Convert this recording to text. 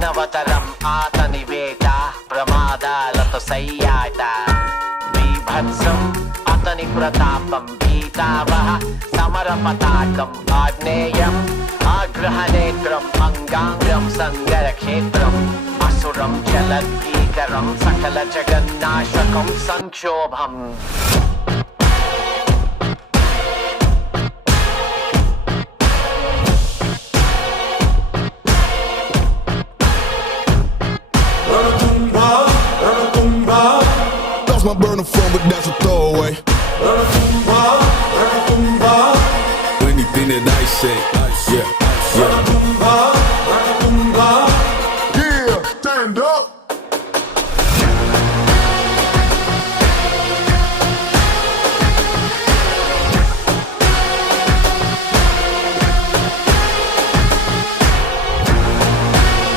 అనవతరం ఆతని వేట ప్రమాదాలతో సయ్యాట బీభత్సం అతని ప్రతాపం భీతావహ సమర పతాకం ఆగ్నేయం ఆగ్రహనేత్రం అంగాంగం సంగరక్షేత్రం అసురం జలద్భీకరం సకల జగన్నాశకం సంక్షోభం My burner phone, but that's a throwaway. Anything that I say